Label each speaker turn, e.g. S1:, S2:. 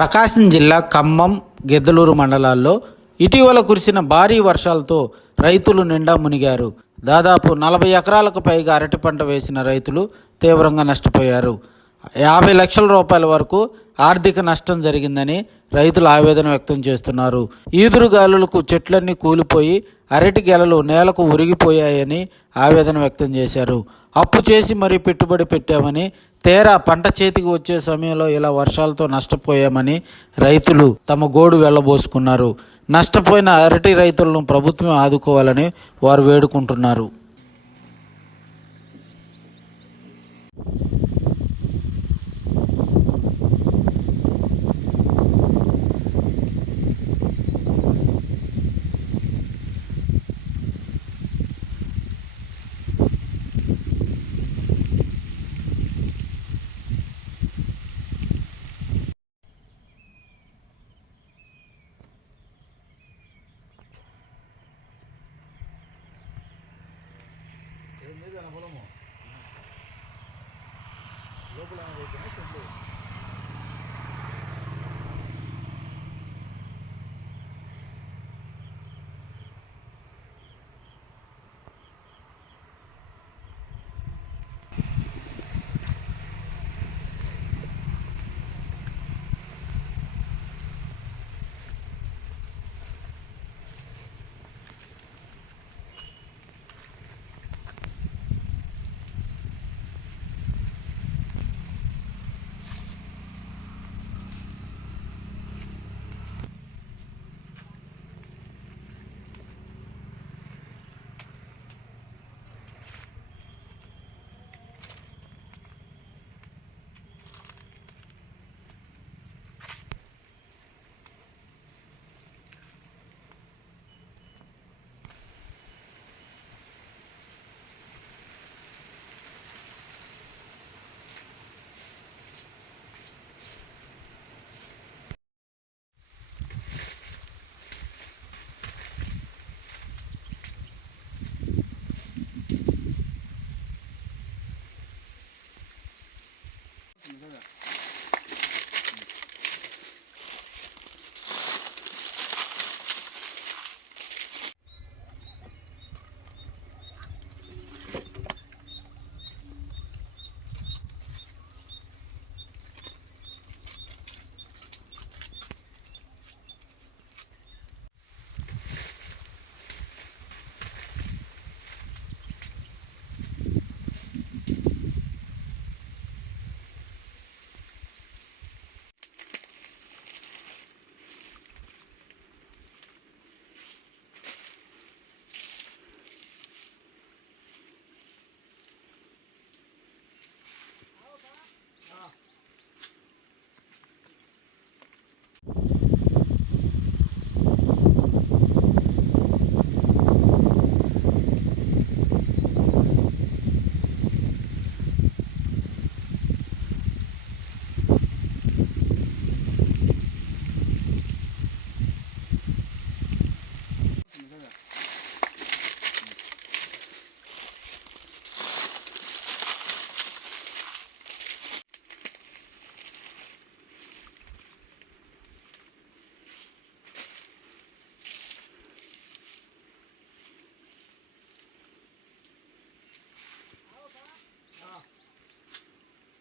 S1: ప్రకాశం జిల్లా ఖమ్మం గిద్దలూరు మండలాల్లో ఇటీవల కురిసిన భారీ వర్షాలతో రైతులు నిండా మునిగారు. దాదాపు నలభై ఎకరాలకు పైగా అరటి పంట వేసిన రైతులు తీవ్రంగా నష్టపోయారు. యాభై లక్షల రూపాయల వరకు ఆర్థిక నష్టం జరిగిందని రైతులు ఆవేదన వ్యక్తం చేస్తున్నారు. ఈదురు గాలులకు చెట్లన్నీ కూలిపోయి అరటి గెలలు నేలకు ఉరిగిపోయాయని ఆవేదన వ్యక్తం చేశారు. అప్పు చేసి మరీ పెట్టుబడి పెట్టామని తేరా పంట చేతికి వచ్చే సమయంలో ఇలా వర్షాలతో నష్టపోయామని రైతులు తమ గోడు వెళ్ళబోసుకున్నారు. నష్టపోయిన అరటి రైతులను ప్రభుత్వం ఆదుకోవాలని వారు వేడుకుంటున్నారు.
S2: లోపల